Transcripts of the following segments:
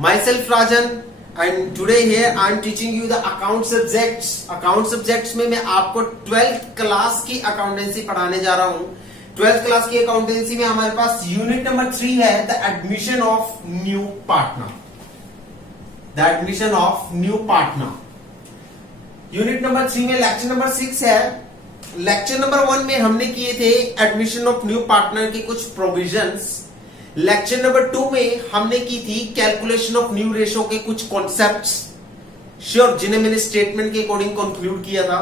myself Rajan and today here I am teaching you the account subjects. Account subjects में मैं आपको 12th class की accountancy पढ़ाने जा रहा हूँ. 12th क्लास की अकाउंटेंसी में हमारे पास यूनिट नंबर 3 है the admission of new partner. The admission of new partner. Unit number 3 में लेक्चर नंबर 6 है. लेक्चर नंबर 1 में हमने किए थे एडमिशन ऑफ न्यू पार्टनर के कुछ प्रोविजंस. लेक्चर नंबर 2 में हमने की थी कैलकुलेशन ऑफ न्यू रेशो के कुछ कॉन्सेप्ट्स श्योर जिन्हें मैंने स्टेटमेंट के अकॉर्डिंग कंक्लूड किया था.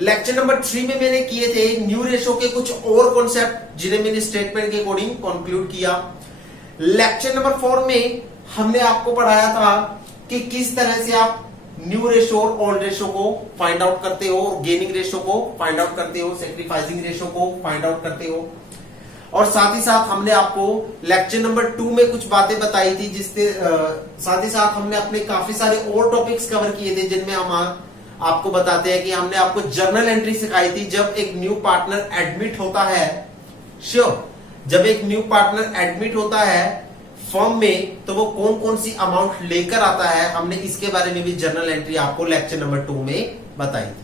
लेक्चर नंबर 3 में मैंने किए थे न्यू रेशो के कुछ और कॉन्सेप्ट जिन्हें मैंने स्टेटमेंट के अकॉर्डिंग कंक्लूड किया. लेक्चर नंबर 4 में हमने आपको पढ़ाया था कि किस तरह से आप न्यू रेशो और ओल्ड रेशो को फाइंड आउट करते हो, गेनिंग रेशो को फाइंड आउट करते हो, सेक्रीफाइसिंग रेशो को फाइंड आउट करते हो. और साथ ही साथ हमने आपको लेक्चर नंबर 2 में कुछ बातें बताई थी जिससे साथ ही साथ हमने अपने काफी सारे और टॉपिक्स कवर किए थे जिनमें हम आपको बताते हैं कि हमने आपको जर्नल एंट्री सिखाई थी जब एक न्यू पार्टनर एडमिट होता है. श्योर जब एक न्यू पार्टनर एडमिट होता है फर्म में तो वो कौन कौन सी अमाउंट लेकर आता है, हमने इसके बारे में भी जर्नल एंट्री आपको लेक्चर नंबर 2 में बताई थी.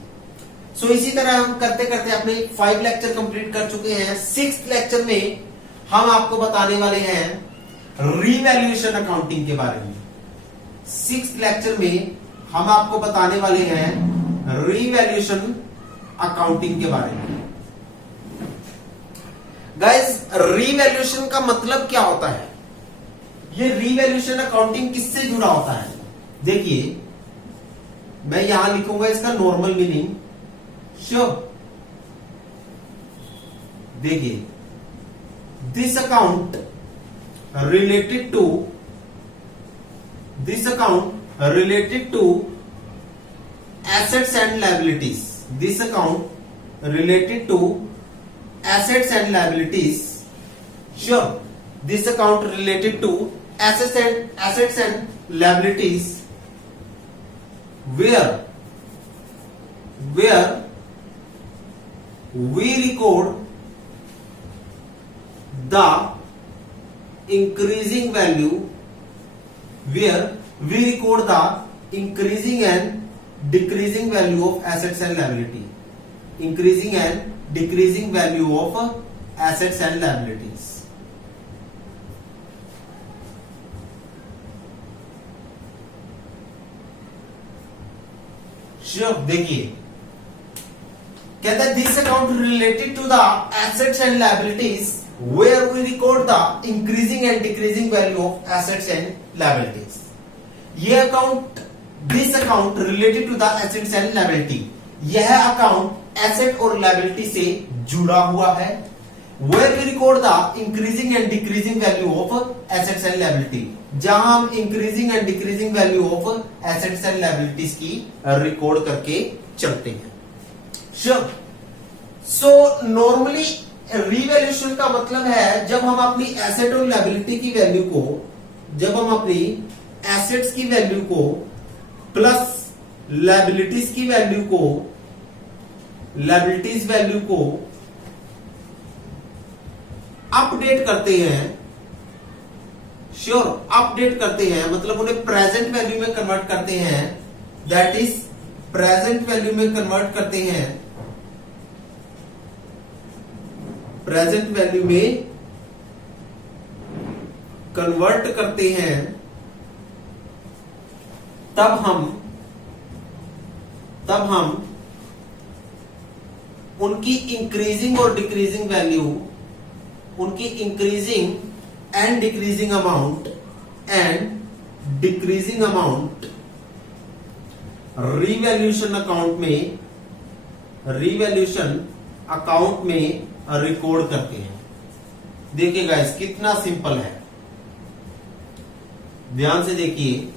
सो इसी तरह हम करते करते अपने 5 लेक्चर कंप्लीट कर चुके हैं. 6th लेक्चर में हम आपको बताने वाले हैं रीवैल्यूएशन अकाउंटिंग के बारे में. 6th लेक्चर में हम आपको बताने वाले हैं रीवैल्यूएशन अकाउंटिंग के बारे में. गाइस रीवैल्यूएशन का मतलब क्या होता है? ये रीवैल्यूएशन अकाउंटिंग किससे जुड़ा होता है? देखिए मैं यहां लिखूंगा इसका नॉर्मल मीनिंग. श्योर देखिए this account related to assets and liabilities. This account related to assets and liabilities. Sure this account related to assets and liabilities where we record the increasing value and decreasing value of assets and liability. Increasing and decreasing value of assets and liabilities. Sure देखिए कहता है this account related to the assets and liabilities where we record the increasing and decreasing value of assets and liabilities. ये account this account related to the assets and liability, यह account asset और liability से जुड़ा हुआ है. Where we record the increasing and decreasing value of assets and liability, जहां हम increasing and decreasing value of assets and liabilities की record करके चलते हैं. श्योर सो नॉर्मली रीवैल्यूएशन का मतलब है जब हम अपनी एसेट और लायबिलिटी की वैल्यू को, जब हम अपनी एसेट्स की वैल्यू को प्लस लायबिलिटीज की वैल्यू को, लायबिलिटीज वैल्यू को अपडेट करते हैं. श्योर अपडेट करते हैं मतलब उन्हें प्रेजेंट वैल्यू में कन्वर्ट करते हैं. दैट इज प्रेजेंट वैल्यू में कन्वर्ट करते हैं. प्रेजेंट वैल्यू में कन्वर्ट करते हैं तब हम उनकी इंक्रीजिंग और डिक्रीजिंग वैल्यू, उनकी increasing and decreasing amount revaluation account में रिकॉर्ड करते हैं. देखिए गाइस कितना सिंपल है, ध्यान से देखिए.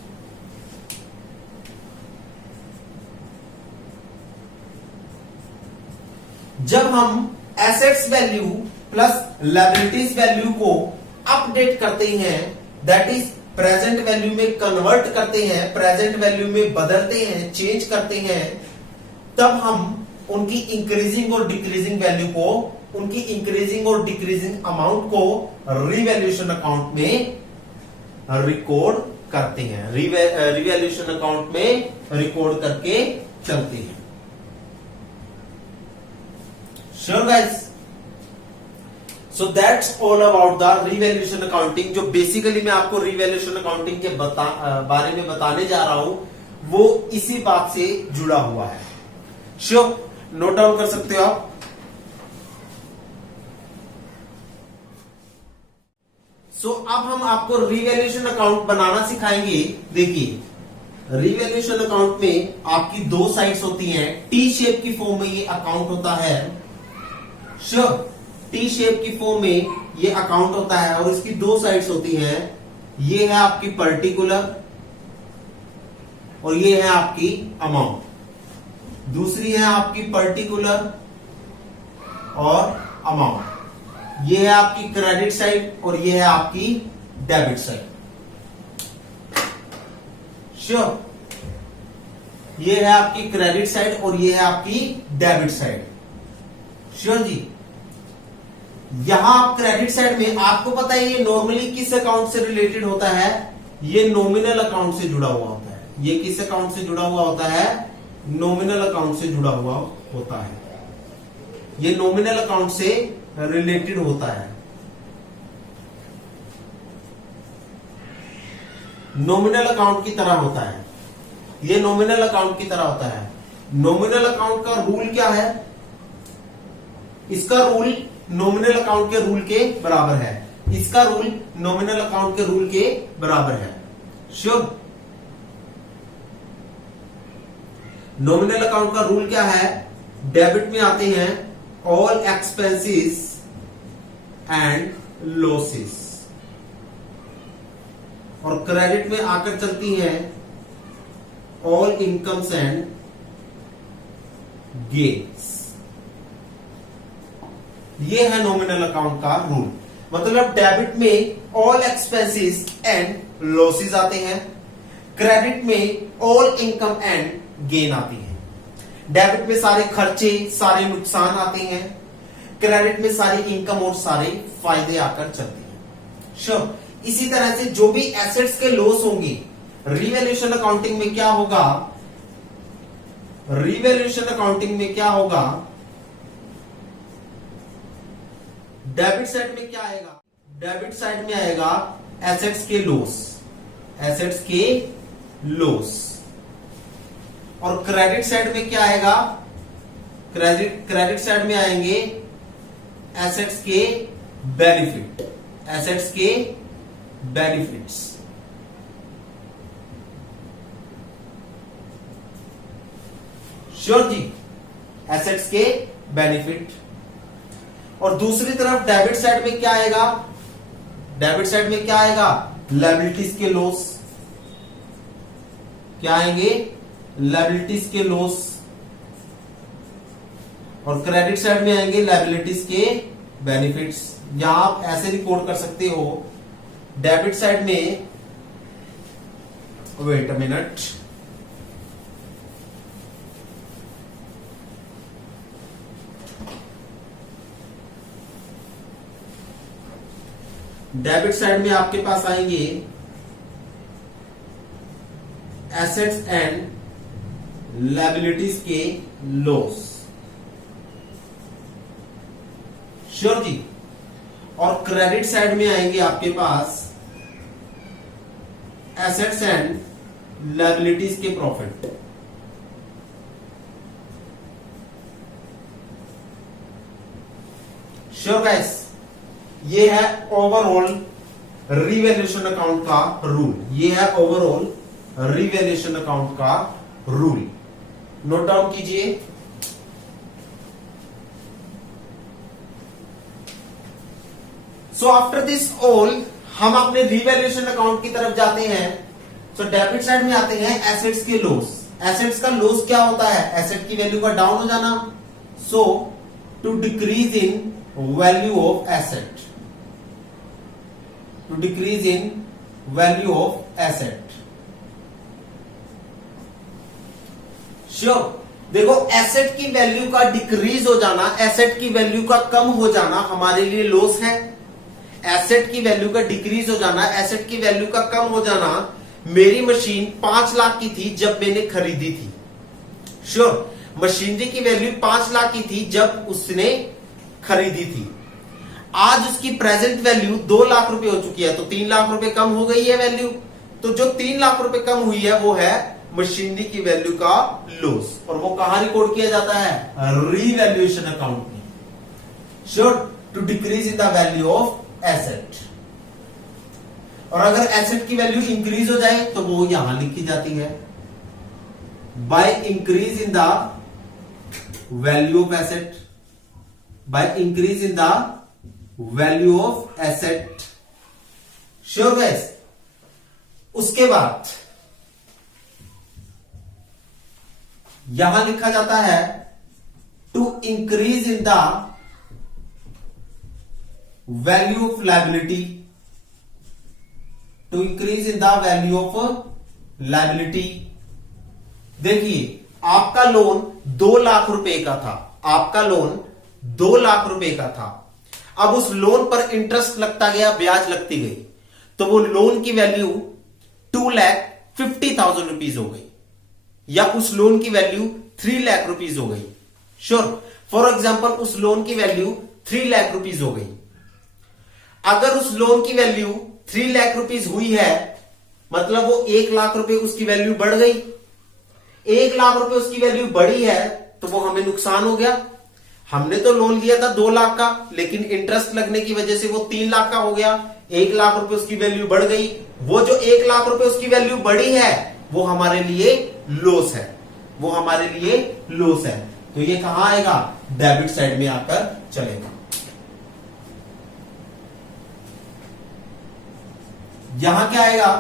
जब हम assets value plus liabilities value को अपडेट करते हैं, दैट इज प्रेजेंट वैल्यू में कन्वर्ट करते हैं, प्रेजेंट वैल्यू में बदलते हैं, चेंज करते हैं, तब हम उनकी इंक्रीजिंग और डिक्रीजिंग वैल्यू को, उनकी इंक्रीजिंग और डिक्रीजिंग अमाउंट को रिवैल्यूएशन अकाउंट में रिकॉर्ड करते हैं, रिवैल्यूएशन अकाउंट में रिकॉर्ड करके चलते हैं। Sure guys, so that's all about the revaluation accounting. जो बेसिकली मैं आपको रिवैल्यूएशन अकाउंटिंग के बारे में बताने जा रहा हूं वो इसी बात से जुड़ा हुआ है। श्योर, नोट डाउन कर सकते हो आप। सो अब हम आपको रिवैल्यूएशन अकाउंट बनाना सिखाएंगे। देखिए, रिवैल्यूएशन अकाउंट में आपकी दो साइड्स होती हैं। टी शेप की फॉर्म में ये अकाउंट होता है। श्योर, टी शेप की फॉर्म में ये अकाउंट होता है और इसकी दो साइड्स होती हैं। ये है आपकी पर्टिकुलर और ये है आपकी अमाउंट। दूसरी है आपकी पर्टिकुलर और अमाउंट। ये है आपकी क्रेडिट साइड और ये है आपकी डेबिट साइड। श्योर, ये है आपकी क्रेडिट साइड और ये है आपकी डेबिट साइड। श्योर जी, यहां आप क्रेडिट साइड में आपको पता है ये नॉर्मली किस अकाउंट से रिलेटेड होता है? ये नॉमिनल अकाउंट से जुड़ा हुआ होता है। ये किस अकाउंट से जुड़ा हुआ होता है? नॉमिनल अकाउंट से जुड़ा हुआ होता है। ये नॉमिनल अकाउंट से रिलेटेड होता है। नॉमिनल अकाउंट की तरह होता है। ये नॉमिनल अकाउंट की तरह होता है। नॉमिनल अकाउंट का रूल क्या है? इसका रूल नॉमिनल अकाउंट के रूल के बराबर है। इसका रूल नॉमिनल अकाउंट के रूल के बराबर है। श्योर, नॉमिनल अकाउंट का रूल क्या है? डेबिट में आते हैं ऑल एक्सपेंसेस एंड लॉसेस और क्रेडिट में आकर चलती हैं ऑल इनकम्स एंड गेन्स। ये है नॉमिनल अकाउंट का रूल। मतलब डेबिट में ऑल एक्सपेंसेस एंड लॉसेस आते हैं, क्रेडिट में ऑल इनकम एंड गेन आती है। डेबिट में सारे खर्चे, सारे नुकसान आते हैं, क्रेडिट में सारी इनकम और सारे फायदे आकर चलते हैं। श्योर, इसी तरह से जो भी एसेट्स के लॉस होंगे, रिवैल्यूएशन अकाउंटिंग में क्या होगा? रिवैल्यूएशन अकाउंटिंग में क्या होगा? डेबिट साइड में क्या आएगा? डेबिट साइड में आएगा एसेट्स के लॉस, एसेट्स के लॉस। और क्रेडिट साइड में क्या आएगा? क्रेडिट साइड में आएंगे एसेट्स के बेनिफिट, एसेट्स के बेनिफिट्स। श्योर जी, एसेट्स के बेनिफिट। और दूसरी तरफ डेबिट साइड में क्या आएगा? डेबिट साइड में क्या आएगा? लायबिलिटीज के लॉस। क्या आएंगे? लायबिलिटीज के लॉस। और क्रेडिट साइड में आएंगे लायबिलिटीज के बेनिफिट्स। यहां आप ऐसे रिकॉर्ड कर सकते हो, डेबिट साइड में, wait a minute, debit side में आपके पास आएंगे एसेट्स एंड लायबिलिटीज के लॉस। श्योर जी। और क्रेडिट साइड में आएंगे आपके पास एसेट्स एंड लायबिलिटीज के प्रॉफिट। श्योर गाइस, ये है ओवरऑल रिवैल्यूएशन अकाउंट का रूल। ये है ओवरऑल रिवैल्यूएशन अकाउंट का रूल। नोट डाउन कीजिए। सो आफ्टर दिस ऑल हम अपने रिवैल्यूएशन अकाउंट की तरफ जाते हैं। सो डेबिट साइड में आते हैं एसेट्स के लॉस। एसेट्स का लॉस क्या होता है? एसेट की वैल्यू का डाउन हो जाना। So to decrease in value of asset, to decrease in value of asset. Sure, देखो एसेट की वैल्यू का डिक्रीज हो जाना, एसेट की वैल्यू का कम हो जाना हमारे लिए लॉस है। एसेट की वैल्यू का डिक्रीज हो जाना, एसेट की वैल्यू का कम हो जाना मेरी मशीन 5 लाख की थी जब मैंने खरीदी थी। श्योर, मशीनरी की वैल्यू 5 लाख की थी जब उसने खरीदी थी। आज उसकी प्रेजेंट वैल्यू 2 लाख रुपए हो चुकी है, तो 3 लाख रुपए कम हो गई है वैल्यू। तो जो 3 लाख रुपए कम हुई है वो है मशीनरी की वैल्यू का लॉस, और वो कहां रिकॉर्ड किया जाता है? रीवैल्यूएशन अकाउंट में। Sure, to decrease in the value of asset. और अगर एसेट की वैल्यू इंक्रीज हो जाए तो वो यहां लिखी जाती है, by increase in the value of asset, by increase in the value of asset. Sure guys. उसके बाद यहां लिखा जाता है to increase in the value of liability, to increase in the value of liability. देखिए, आपका लोन 2 लाख रुपए का था, आपका लोन 2 लाख रुपए का था। अब उस लोन पर इंटरेस्ट लगता गया, ब्याज लगती गई, तो वो लोन की वैल्यू 2,50,000 रुपीज हो गई, या उस लोन की वैल्यू 3 लाख रुपीज हो गई। श्योर, फॉर एग्जाम्पल उस लोन की वैल्यू 3 लाख रुपीज हो गई। अगर उस लोन की वैल्यू 3 लाख रुपीज हुई है, मतलब वो 1 लाख रुपए उसकी वैल्यू बढ़ गई। 1 लाख रुपए उसकी वैल्यू बढ़ी है, तो वो हमें नुकसान हो गया। हमने तो लोन लिया था 2 लाख का, लेकिन इंटरेस्ट लगने की वजह से वो 3 लाख का हो गया। 1 लाख रुपए उसकी वैल्यू बढ़ गई। वो जो 1 लाख रुपए उसकी वैल्यू बढ़ी है वो हमारे लिए लॉस है, वो हमारे लिए लॉस है। तो ये कहां आएगा? डेबिट साइड में आकर चलेगा। यहां क्या आएगा?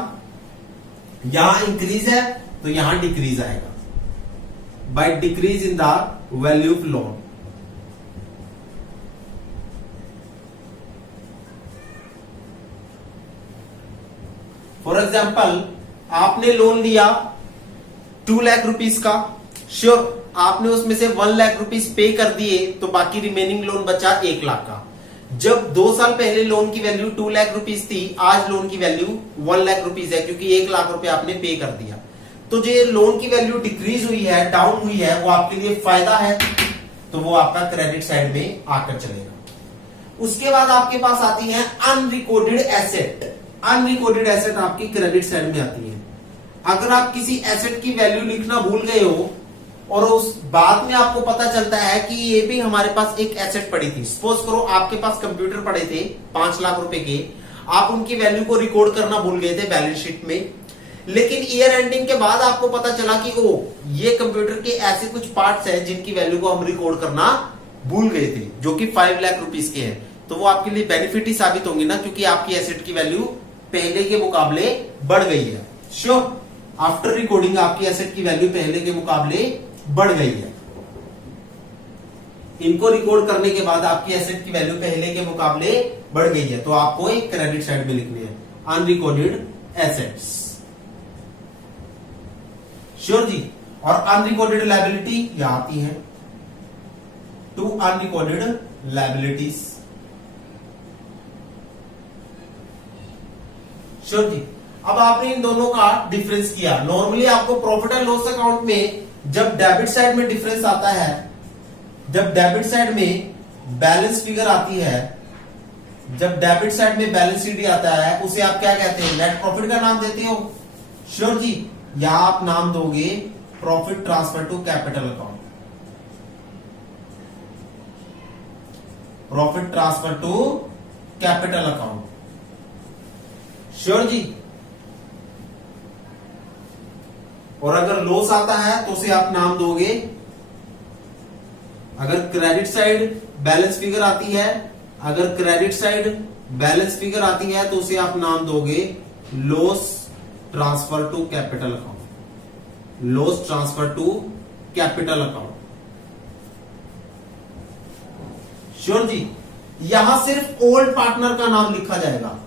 यहां इंक्रीज है तो यहां डिक्रीज आएगा, by decrease in the value of loan. For example, आपने लोन लिया 2 लाख रुपीज का। श्योर, आपने उसमें से 1 लाख रुपीज पे कर दिए, तो बाकी रिमेनिंग लोन बचा 1 लाख का। जब 2 साल पहले लोन की वैल्यू 2 लाख रुपीज थी, आज लोन की वैल्यू 1 लाख रुपीज है, क्योंकि 1 लाख रुपए आपने पे कर दिया। तो जो लोन की वैल्यू डिक्रीज हुई है, डाउन हुई है, वो आपके लिए फायदा है, तो वो आपका क्रेडिट साइड में आकर चलेगा। उसके बाद आपके पास आती है अनरिकॉर्डेड एसेट। अनरिकॉर्डेड एसेट आपकी क्रेडिट साइड में आती है। अगर आप किसी एसेट की वैल्यू लिखना भूल गए हो और उस बाद में आपको पता चलता है कि ये भी हमारे पास एक एसेट पड़ी थी, सपोज करो आपके पास कंप्यूटर पड़े थे 5 लाख रुपए के, आप उनकी वैल्यू को रिकॉर्ड करना भूल गए थे बैलेंस शीट में, लेकिन ईयर एंडिंग के बाद आपको पता चला कि ओ ये कंप्यूटर के ऐसे कुछ पार्ट्स हैं जिनकी वैल्यू को हम रिकॉर्ड करना भूल गए थे, जो कि 5 लाख रुपीज के हैं। तो वो आपके लिए बेनिफिट ही साबित होंगे ना, क्योंकि आपकी एसेट की वैल्यू पहले के मुकाबले बढ़ गई है। श्योर, आफ्टर रिकॉर्डिंग आपकी एसेट की वैल्यू पहले के मुकाबले बढ़ गई है। इनको रिकॉर्ड करने के बाद आपकी एसेट की वैल्यू पहले के मुकाबले बढ़ गई है, तो आपको एक क्रेडिट साइड में लिखनी है अनरिकॉर्डेड एसेट्स। श्योर जी। और अनरिकॉर्डेड लायबिलिटी यहां आती है, टू अनरिकॉर्डेड लायबिलिटीज। श्योर जी। अब आपने इन दोनों का डिफरेंस किया। नॉर्मली आपको प्रॉफिट एंड लॉस अकाउंट में जब डेबिट साइड में डिफरेंस आता है, जब डेबिट साइड में बैलेंस फिगर आती है, जब डेबिट साइड में बैलेंस शीट आता है, उसे आप क्या कहते हैं? नेट प्रॉफिट का नाम देते हो। श्योर जी। यहां आप नाम दोगे profit transfer to capital account, profit transfer to capital account. Sure जी। और अगर लॉस आता है तो उसे आप नाम दोगे, अगर क्रेडिट साइड बैलेंस फिगर आती है, अगर क्रेडिट साइड बैलेंस फिगर आती है तो उसे आप नाम दोगे loss transfer to capital account, loss transfer to capital account. Sure जी। यहां सिर्फ ओल्ड पार्टनर का नाम लिखा जाएगा,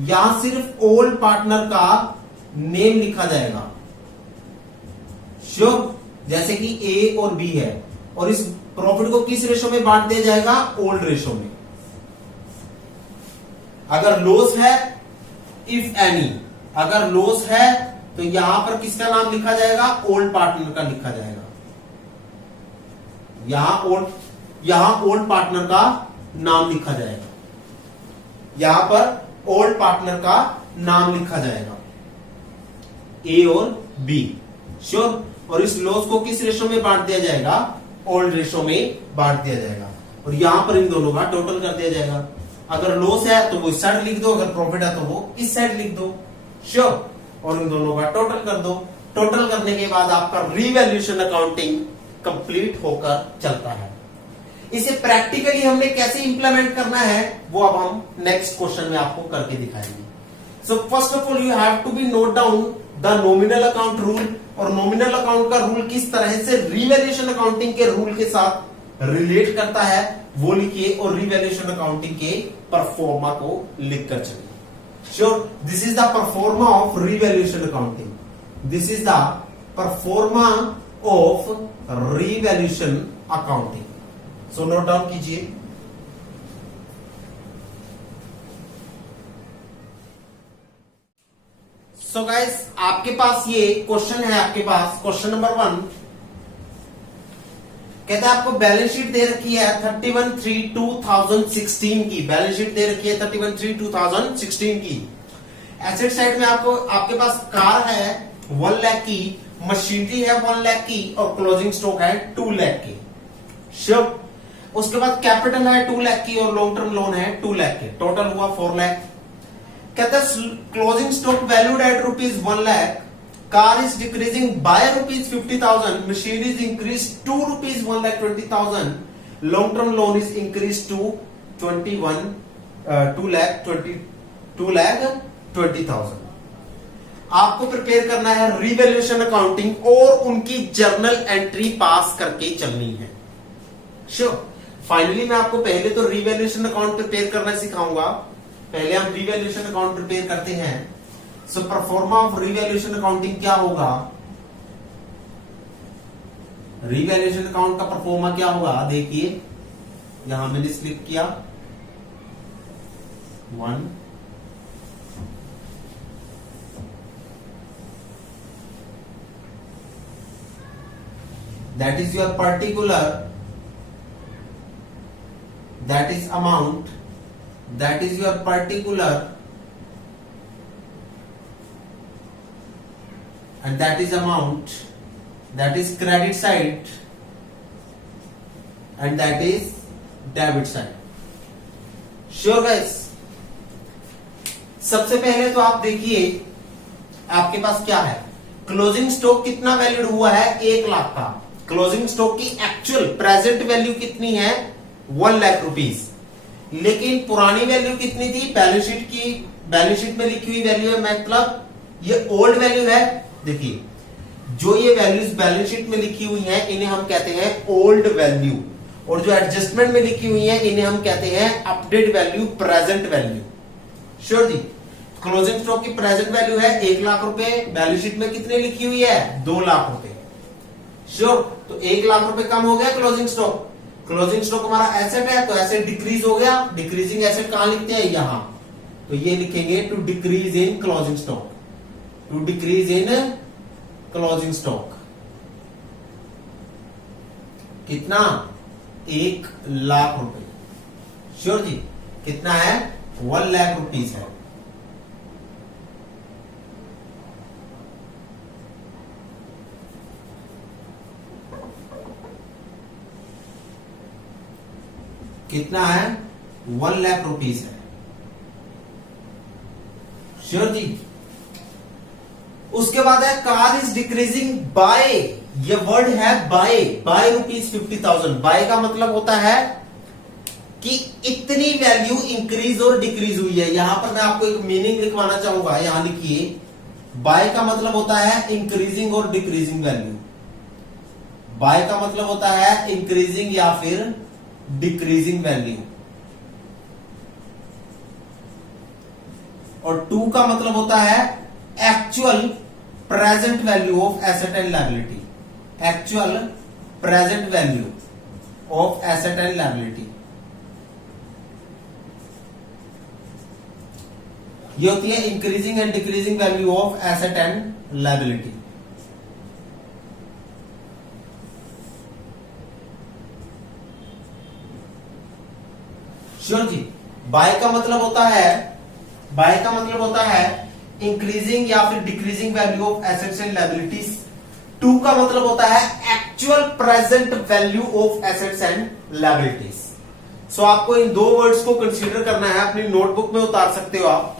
यहां सिर्फ ओल्ड पार्टनर का नेम लिखा जाएगा। श्योर। जैसे कि ए और बी है, और इस प्रॉफिट को किस रेशो में बांट दिया जाएगा? ओल्ड रेशो में। अगर लॉस है, इफ एनी, अगर लॉस है तो यहां पर किसका नाम लिखा जाएगा? ओल्ड पार्टनर का लिखा जाएगा। यहां ओल्ड पार्टनर का नाम लिखा जाएगा, यहां पर ओल्ड पार्टनर का नाम लिखा जाएगा, ए और बी। श्योर। और इस लॉस को किस रेशो में बांट दिया जाएगा? ओल्ड रेशो में बांट दिया जाएगा। और यहां पर इन दोनों का टोटल कर दिया जाएगा। अगर लॉस है तो वो इस साइड लिख दो, अगर प्रॉफिट है तो वो इस साइड लिख दो। श्योर। और इन दोनों का टोटल कर दो। टोटल करने के बाद आपका रीवैल्यूएशन अकाउंटिंग कंप्लीट होकर चलता है। इसे प्रैक्टिकली हमने कैसे इंप्लीमेंट करना है वो अब हम नेक्स्ट क्वेश्चन में आपको करके दिखाएंगे। So first of all you have to be note down the nominal account rule. और नॉमिनल अकाउंट का रूल किस तरह से रीवैल्यूएशन अकाउंटिंग के रूल के साथ रिलेट करता है वो लिखिए, और रीवैल्यूएशन अकाउंटिंग के परफॉर्मा को लिखकर चलिए। Sure. This is the proforma of revaluation accounting. This is the proforma of revaluation accounting. So note down कीजिए। सो गाइस आपके पास ये क्वेश्चन है, आपके पास क्वेश्चन नंबर 1 कहता है आपको बैलेंस शीट दे रखी है 31/3/2016 की। बैलेंस शीट दे रखी है 31/3/2016 की। एसेट साइड में आपके पास कार है 1 लाख की, मशीनरी है 1 लाख की, और क्लोजिंग स्टॉक है 2 लाख की। श्योर। उसके बाद कैपिटल है 2 लाख की और लॉन्ग टर्म लोन है 2 लाख के। टोटल हुआ 4 लाख। कहता है closing stock valued at ₹1 lakh, car is decreasing by ₹50,000, machinery is increase to ₹1,20,000, long term loan is increase to 2,20,000। आपको प्रिपेयर करना है रीवैल्यूएशन अकाउंटिंग और उनकी जर्नल एंट्री पास करके चलनी है। श्योर। फाइनली मैं आपको पहले तो रीवैल्यूएशन अकाउंट प्रिपेयर करना सिखाऊंगा। पहले हम रीवैल्यूएशन अकाउंट प्रिपेयर करते हैं। सो परफॉर्मा ऑफ रीवैल्यूएशन अकाउंटिंग क्या होगा? रीवैल्यूएशन अकाउंट का परफॉर्मा क्या होगा? देखिए यहां मैंने स्लिप किया 1, that is your particular, that is amount, that is your particular, and that is amount, that is credit side, and that is debit side. Sure guys। सबसे पहले तो आप देखिए आपके पास क्या है, क्लोजिंग स्टॉक कितना वैल्यूड हुआ है? 1 लाख का। क्लोजिंग स्टॉक की एक्चुअल प्रेजेंट वैल्यू कितनी है? 1 लाख रुपीस। लेकिन पुरानी वैल्यू कितनी थी? बैलेंस शीट में लिखी हुई वैल्यू है, मतलब ये ओल्ड वैल्यू है। देखिए जो ये वैल्यूज बैलेंस शीट में लिखी हुई हैं इन्हें हम कहते हैं ओल्ड वैल्यू, और जो एडजस्टमेंट में लिखी हुई है इन्हें हम कहते हैं update value, present value. Sure जी। क्लोजिंग स्टॉक की प्रेजेंट वैल्यू है 1 लाख रुपए, बैलेंस शीट में कितने लिखी हुई है? 2 लाख रुपए। श्योर। तो 1 लाख रुपए कम हो गया क्लोजिंग स्टॉक। क्लोजिंग स्टॉक हमारा एसेट है तो एसेट डिक्रीज हो गया। डिक्रीजिंग एसेट कहां लिखते हैं? यहां। तो ये लिखेंगे to decrease in closing stock, to decrease in closing stock. कितना? 1 लाख रुपए। श्योर जी। कितना है? 1 लाख रुपीस है। कितना है? 1 लाख रुपीस है। श्योर जी। उसके बाद है कार इज डिक्रीजिंग बाय, ये वर्ड है बाय ₹50,000। बाय का मतलब होता है कि इतनी वैल्यू इंक्रीज और डिक्रीज हुई है। यहां पर मैं आपको एक मीनिंग लिखवाना चाहूंगा, यहां लिखिए बाय का मतलब होता है इंक्रीजिंग और डिक्रीजिंग वैल्यू। बाय का मतलब होता है इंक्रीजिंग या फिर डिक्रीजिंग वैल्यू, और 2 का मतलब होता है actual present value of asset and liability. Actual present value of asset and liability. ये होती है increasing and decreasing value of asset and liability. Sure जी। बाय का मतलब होता है इंक्रीजिंग या फिर decreasing value of assets and liabilities. To का मतलब होता है actual present value of assets and liabilities. So आपको इन दो वर्ड्स को कंसीडर करना है, अपनी नोटबुक में उतार सकते हो आप।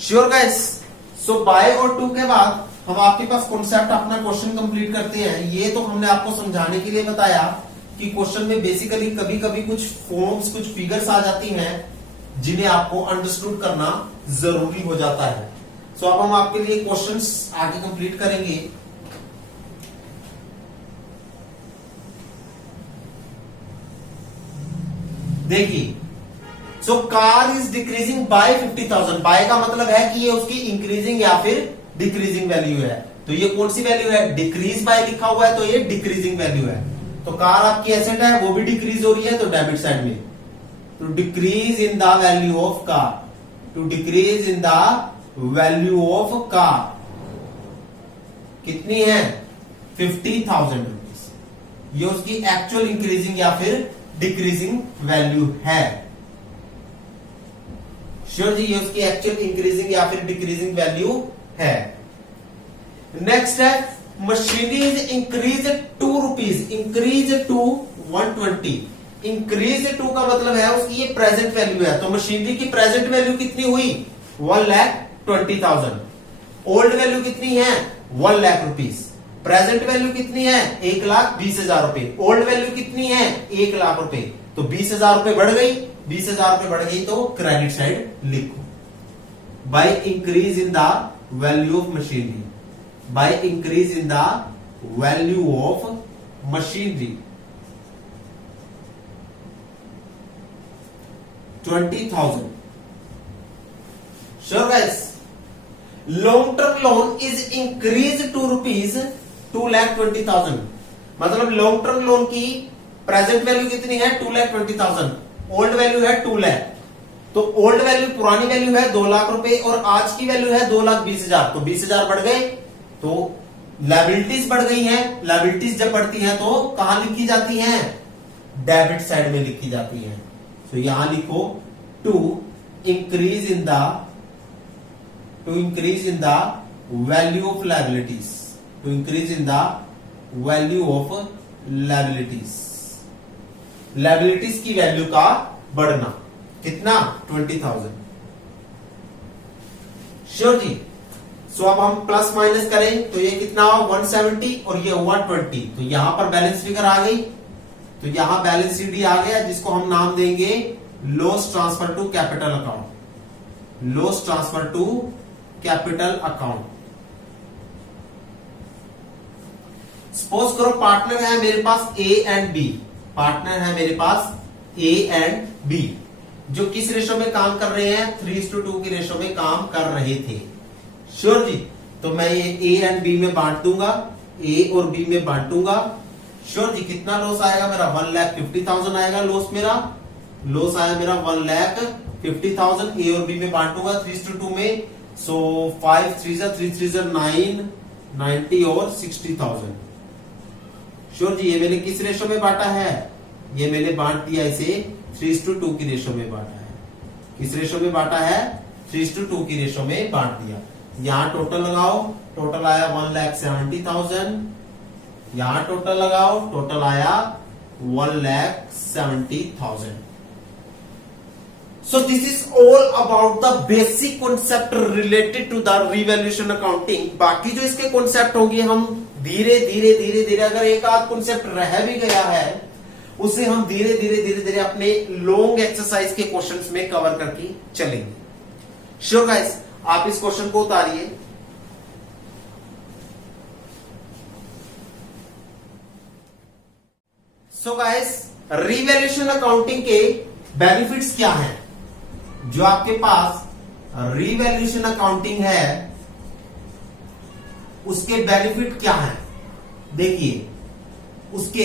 Sure guys. सो बाय और टू के बाद हम आपके पास कॉन्सेप्ट अपना क्वेश्चन कंप्लीट करते हैं। ये तो हमने आपको समझाने के लिए बताया कि क्वेश्चन में बेसिकली कभी कभी कुछ फॉर्म्स, कुछ फिगर्स आ जाती हैं जिन्हें आपको अंडरस्टूड करना जरूरी हो जाता है। सो अब हम आपके लिए क्वेश्चंस आगे कंप्लीट करेंगे। देखिए, so car is decreasing by 50,000। By का मतलब है कि ये उसकी इंक्रीजिंग या फिर डिक्रीजिंग वैल्यू है। तो ये कौन सी वैल्यू है? डिक्रीज बाय लिखा हुआ है तो ये डिक्रीजिंग वैल्यू है। तो कार आपकी एसेट है, वो भी डिक्रीज हो रही है, तो डेबिट साइड में। To decrease in the value of car, to decrease in the value of car कितनी है? 50,000 रुपीज। ये उसकी एक्चुअल इंक्रीजिंग या फिर डिक्रीजिंग वैल्यू है। श्योर जी, ये उसकी एक्चुअल इंक्रीजिंग या फिर डिक्रीजिंग वैल्यू है। नेक्स्ट है machinery is increase 2 rupees, increase to 120। Increase to का मतलब है उसकी ये प्रेजेंट वैल्यू है। तो मशीनरी की प्रेजेंट वैल्यू कितनी हुई? 1,20,000। ओल्ड वैल्यू कितनी है? 1 लाख रुपीज। प्रेजेंट वैल्यू कितनी है? 1,20,000 रुपए। ओल्ड वैल्यू कितनी है? 1 लाख रुपए। तो 20,000 रुपए बढ़ गई, 20,000 रुपए बढ़ गई तो क्रेडिट साइड लिखो। By increase in the value of machinery, by increase in the value of machinery 20,000। Sure guys. Long term loan is increase to rupees 2,20,000। मतलब लॉन्ग टर्म लोन की प्रेजेंट वैल्यू कितनी है? 2,20,000। ओल्ड वैल्यू है 2 लाख। तो old value, पुरानी value है 2 लाख रुपए और आज की वैल्यू है 2,20,000। तो 20,000 बढ़ गए तो लायबिलिटीज बढ़ गई हैं। लायबिलिटीज जब बढ़ती हैं तो कहां लिखी जाती हैं? डेबिट साइड में लिखी जाती हैं। तो यहां लिखो to increase in the value of liabilities, to increase in the value of liabilities. Liabilities की वैल्यू का बढ़ना कितना? 20,000। श्योर जी। सो अब हम प्लस माइनस करें तो ये कितना हुआ? 170 और ये हुआ 20। तो यहां पर बैलेंस फिगर आ गई। तो यहां बैलेंस शीट आ गया जिसको हम नाम देंगे loss transfer to capital account, loss transfer to capital account. Suppose करो पार्टनर है मेरे पास ए एंड बी, पार्टनर है मेरे पास ए एंड बी, जो किस रेशो में काम कर रहे हैं? 3:2 की रेशो में काम कर रहे थे। श्योर जी। तो मैं ये ए एंड बी में बांट दूंगा, ए और बी में बांटूंगा। श्योर जी। कितना लॉस आएगा मेरा? 1,50,000 आएगा लॉस मेरा। लॉस आया मेरा 1,50,000। ए और बी में बांटूंगा 3:2 में। सो 5 3 3 3 9 90 और 60,000। श्योर जी। ये मैंने किस रेशो में बांटा है? ये मैंने बांट दिया इसे 3:2 की रेशो में बांटा है। किस रेशो में बांटा है? 3:2 की रेशो में बांट दिया। यहां टोटल लगाओ, टोटल आया 1,70,000। यहां टोटल लगाओ, टोटल आया 1,70,000। So this is all about the basic concept related to the revaluation accounting। बाकी जो इसके कॉन्सेप्ट होंगे हम धीरे धीरे धीरे धीरे, अगर एक आध कॉन्सेप्ट रह भी गया है उसे हम धीरे धीरे धीरे धीरे अपने लॉन्ग एक्सरसाइज के क्वेश्चंस में कवर करके चलेंगे। Sure guys. आप इस क्वेश्चन को उतारिए। सो गाइस, रिवैल्यूएशन अकाउंटिंग के बेनिफिट्स क्या हैं? जो आपके पास रिवैल्यूएशन अकाउंटिंग है उसके बेनिफिट क्या हैं? देखिए उसके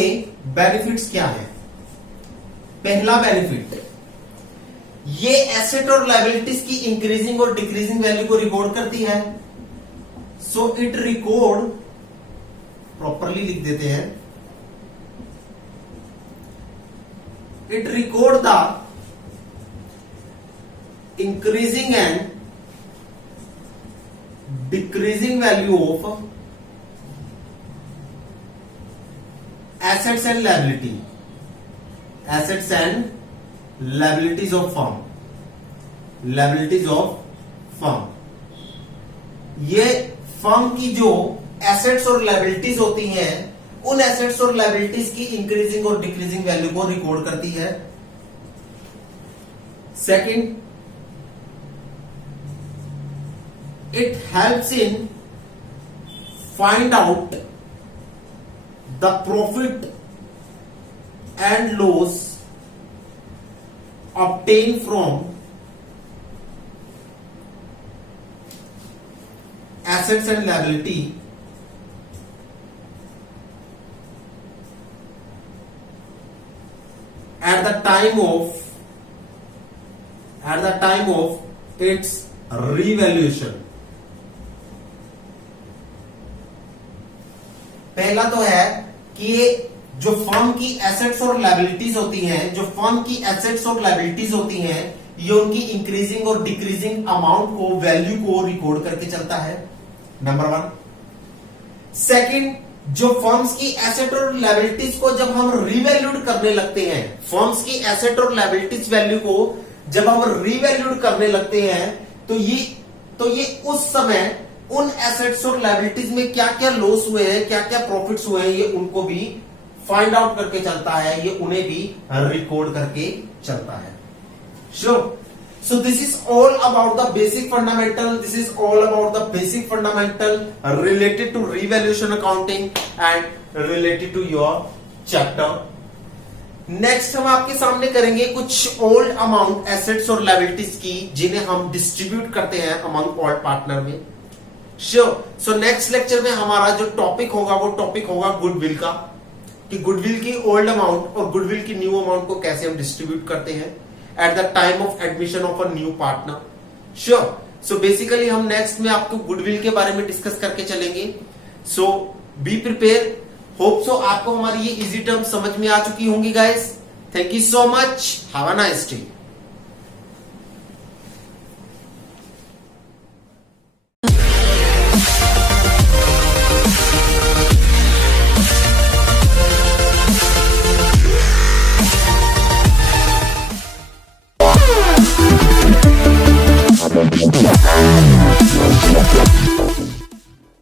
बेनिफिट्स क्या है। पहला बेनिफिट, ये एसेट और लायबिलिटीज की इंक्रीजिंग और डिक्रीजिंग वैल्यू को रिकॉर्ड करती है। सो इट रिकॉर्ड, प्रॉपरली लिख देते हैं, it record the increasing and decreasing value of assets and liability, assets and liabilities of firm, liabilities of firm। ये फर्म की जो एसेट्स और लायबिलिटीज होती हैं, उन एसेट्स और लायबिलिटीज की इंक्रीजिंग और डिक्रीजिंग वैल्यू को रिकॉर्ड करती है। Second, it helps in find out the profit and loss obtained from assets and liability at the time of its revaluation। पहला तो है कि ये जो फर्म की एसेट्स और लायबिलिटीज होती हैं, जो फर्म की एसेट्स और लायबिलिटीज होती हैं, ये उनकी इंक्रीजिंग और डिक्रीजिंग अमाउंट को, वैल्यू को रिकॉर्ड करके चलता है, नंबर 1। सेकंड, जो फर्म्स की एसेट और लायबिलिटीज को जब हम रीवैल्यूड करने लगते हैं, फर्म्स की एसेट और लायबिलिटीज वैल्यू को जब हम रीवैल्यूड करने लगते हैं, तो ये उस समय उन एसेट्स और लायबिलिटीज में क्या क्या लॉस हुए हैं, क्या क्या प्रॉफिट्स हुए हैं, ये उनको भी फाइंड आउट करके चलता है, ये उन्हें भी रिकॉर्ड करके चलता है। Sure. So this is all about the basic fundamental, this is all about the basic fundamental related to revaluation accounting and related to your chapter. Next हम आपके सामने करेंगे कुछ ओल्ड अमाउंट एसेट्स और लायबिलिटीज की, जिन्हें हम डिस्ट्रीब्यूट करते हैं अमंग ऑल पार्टनर में। श्योर। सो नेक्स्ट लेक्चर में हमारा जो टॉपिक होगा वो टॉपिक होगा गुडविल का, कि गुडविल की ओल्ड अमाउंट और गुडविल की न्यू अमाउंट को कैसे हम डिस्ट्रीब्यूट करते हैं at the time of admission of a new partner. Sure. So basically हम नेक्स्ट में आपको गुडविल के बारे में डिस्कस करके चलेंगे। सो बी प्रिपेयर। होप सो आपको हमारी ये इजी टर्म समझ में आ चुकी होंगी guys. Thank you so much, have a nice day. We'll be right back.